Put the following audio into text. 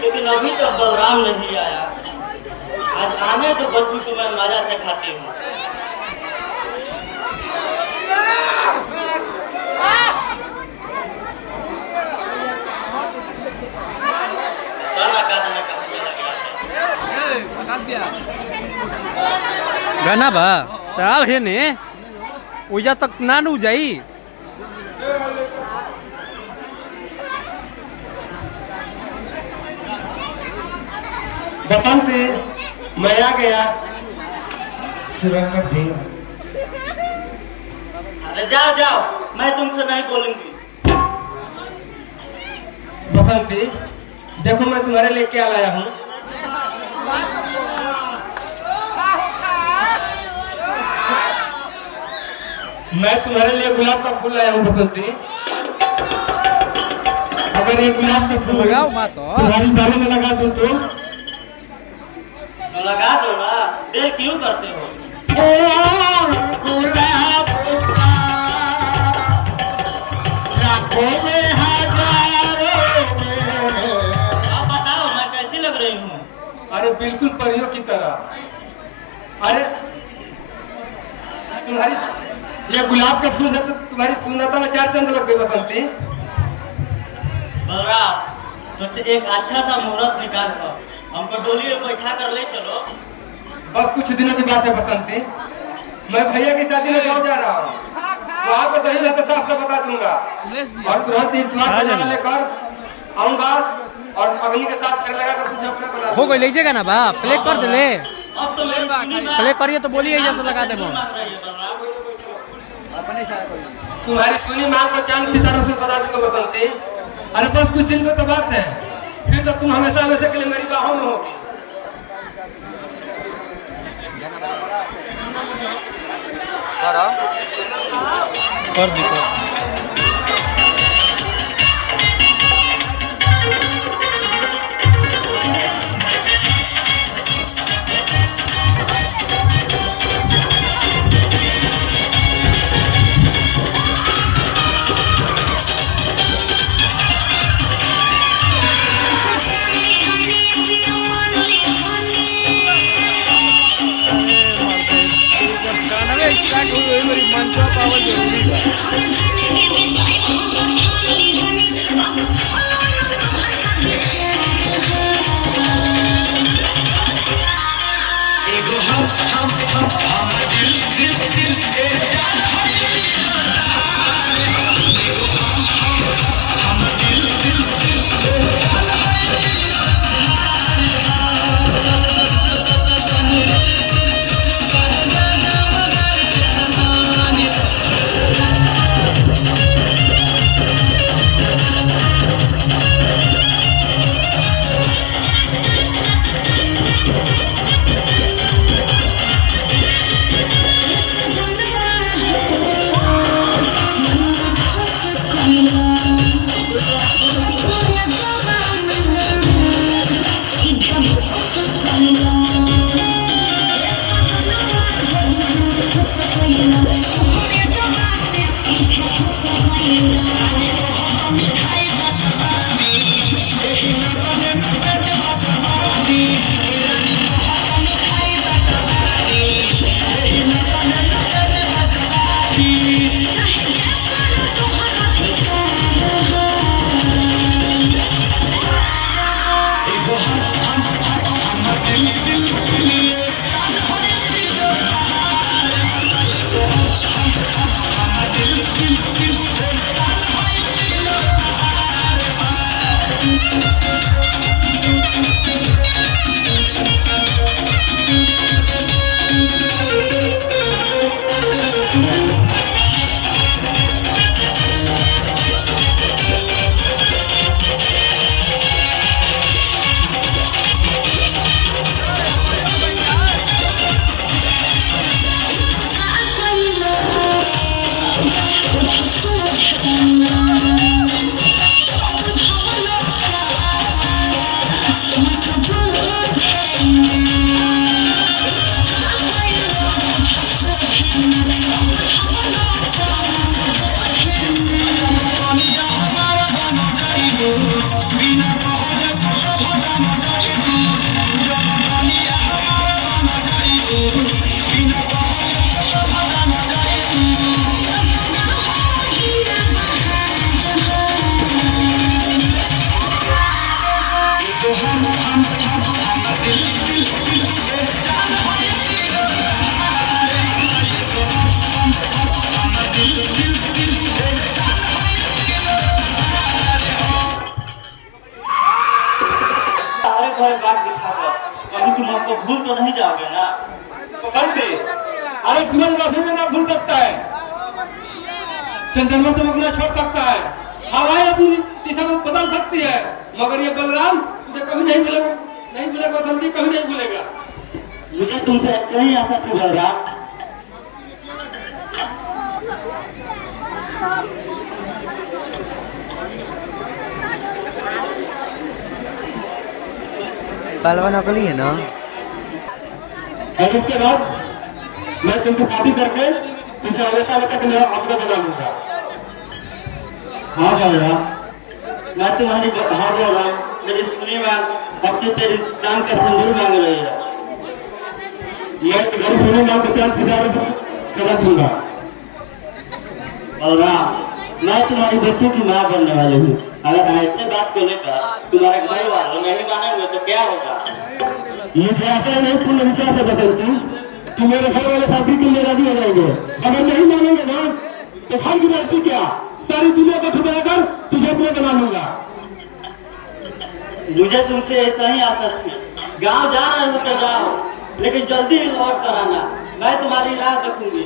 लेकिन अभी तक बलराम नहीं आया। आज आने तो बच्चों को मैं मजा चखाती हूँ। गाना बा ताव है ने उजा तक नानू जाई बसंत मैं आ गया। अरे जाओ जाओ, मैं तुमसे नहीं बोलूंगी। बसंती देखो मैं तुम्हारे लिए क्या लाया हूँ। मैं तुम्हारे लिए गुलाब का फूल लाया हूँ बसंती। अगर ये गुलाब का फूल लगाओ मत तुम्हारी बालों में लगा दूँ तो लगा दो ना, देर क्यों करते हो? गुलाब लाखों में हजारों में। आप बताओ मैं कैसी लग रही हूँ? अरे बिल्कुल परियों की तरह। अरे तुम्हारी ये गुलाब का फूल है तो तुम्हारी सुंदरता में चार चंद लग गई बसंती। बलराम, सोचे एक अच्छा सा मुहूर्त निकाल कर हमको डोली में बैठा कर ले चलो। बस कुछ दिनों की बात है बसंती। मैं भैया की शादी में गाँव जा रहा हूँ। वहाँ पर सही रहता साफ साफ बता दूंगा और तुरंत ही स्वाद बना लेकर आऊंगा और अग्नि के साथ फिर लगा कर तुझे अपना बना हो गई लीजिएगा ना बा प्ले कर दे ले अब तो मेरी सुनी बात। प्ले करिए तो बोलिए जैसे लगा दे मांग रही है बलराम। तुम्हारी सुनी मांग को चांद सितारों से सजा दूंगा बसंती। अरे बस कुछ दिन को तो बात है, फिर तो तुम हमेशा हमेशा के लिए मेरी बाहों में होगी। कर दी स्टार्ट हुई मेरी मंच पावर जरूरी है। Thank you. सूरज रोशनी ना भूल सकता है, चंद्रमा चमकना छोड़ सकता है, हवाएं अपनी दिशा को बदल सकती है, मगर ये बलराम तुझे कभी नहीं भूलेगा, नहीं भूलेगा, बसंती कभी नहीं भूलेगा। मुझे तुमसे अच्छा ही आशा थी बलराम। पहलवान नकली है ना। और इसके बाद मैं तुमसे शादी करके तुमसे हमेशा तक मैं अपना बना लूंगा। हाँ बलराम, मैं तुम्हारी हाँ बलराम, मेरी सुनी बात अब से तेरी जान का सिंदूर मांग रही है। मैं तुम्हारी सुनी बात को चांद सितारे करा दूंगा। बलराम, मैं तुम्हारी बच्ची की माँ बनने वाली हूँ। अगर ऐसे बात को लेकर तुम्हारे घर वाले नहीं मानेंगे तो क्या होगा? मुझे ऐसा नहीं पूर्ण विश्वास है बसंती, कि मेरे घर वाले शादी के लिए राजी हो जाएंगे। अगर नहीं मानेंगे ना तो घर की गलती क्या, सारी दुनिया को ठुकराकर तुझे अपने बना लूंगा। मुझे तुमसे ऐसा ही आशा थी। गांव जा रहे हो तो जाओ, लेकिन जल्दी लौट कर आना, मैं तुम्हारी राह रखूंगी।